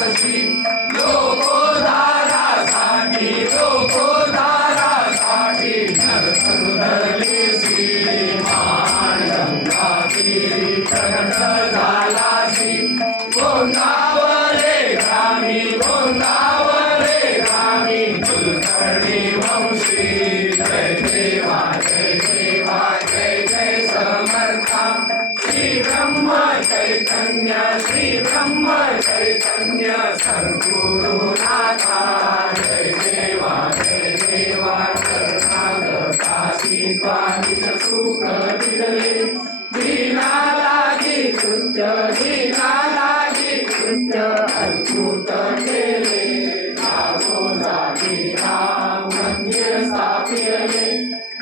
सशी लोकोद्धारासाठी लोकोद्धारासाठी नरतनु धरलीसी मान गंगा तीरी प्रगट झालासी गोंदावले ग्रामी कुलकर्णी वंशी जय देवा जय देवा जय जय समर्था श्री ब्रह्म चैतन्य सद्गुरुनाथा जय देवा शरणागतासी त्वानिज सुख दिले दीना लागी कृत्य अद्भुत केले लागो जागी राम मंदिर स्थापिले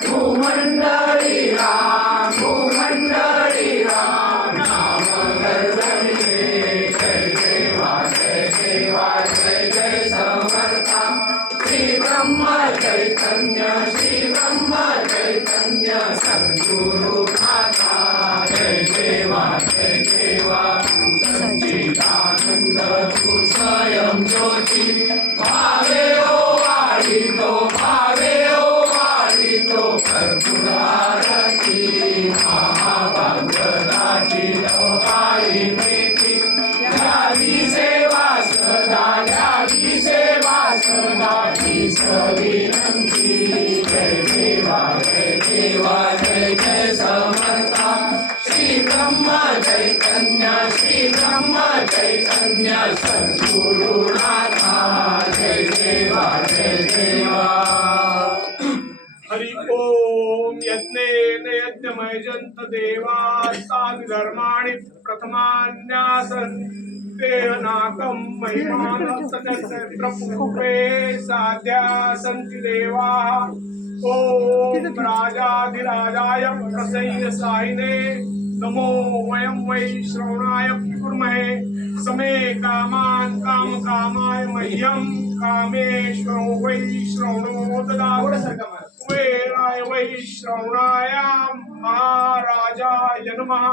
भूमंडळी राम नाम गर्जनिले जय देवा जय जय समर्था श्री ब्रह्म चैतन्य सद्गुरुनाथा जय देवा सच्चिदानंद तू स्वयं ज्योती भावे ओ वाढितो कर्पूर आरती महाभागवताची लवकाळी प्रीती द्यावी सेवा सदा हीच विनंती जय देवा जय समर्था श्री ब्रह्म चैतन्य सद्गुरुनाथा जय देवा हरि ओम यज्ञेन यज्ञमय जंत देवास्तानि धर्माणि प्रथमान्यासन् तेनाकं महिमानस्तपूर्वे साध्या सन्ति देवाः ओम राजाधिराजाय प्रसय्यसायिने नमो वयं वै श्रवणाय कुर्महे समे कामान् कामकामाय मह्यं कामेश्वरो वै श्रवणो ददातु वेराय वै श्रवणाय महाराजाय नमः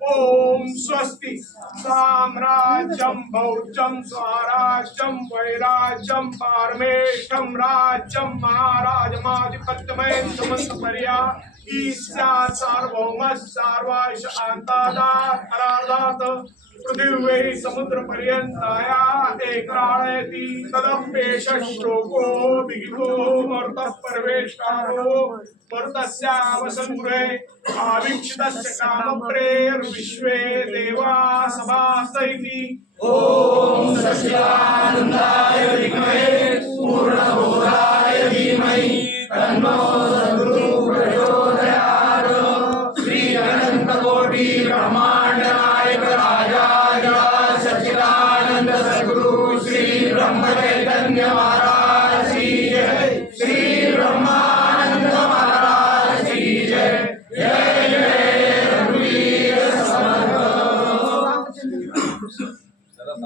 ओम स्वस्ति साम्राज्यं भौज्यं स्वराज्यं वैराज्यं पारमेष्ठं राज्यं महाराजमाधिपत्यमय समस्तपर्या ईस्यात् सार्वभौमः सर्वाश आन्तादात् अरादात् पृथिव्यै समुद्रपर्यन्ताया एकाळयति तदप्येष श्लोको विहितो मर्तः परमेष्ठारो मर्तस्यावसङ्गृहे आवीक्षितस्य कामप्रेर्विश्वे देवा सभासैति ओम सच्चिदानन्दाय विद्महे पूर्णबोधाय धीमहि तन्नो सद्गुरुः प्रचोदयात् श्री अनन्तकोटि ब्रह्माण्ड नायक राजाधिराज सच्चिदानंद सद्गुरु श्री ब्रह्म चैतन्य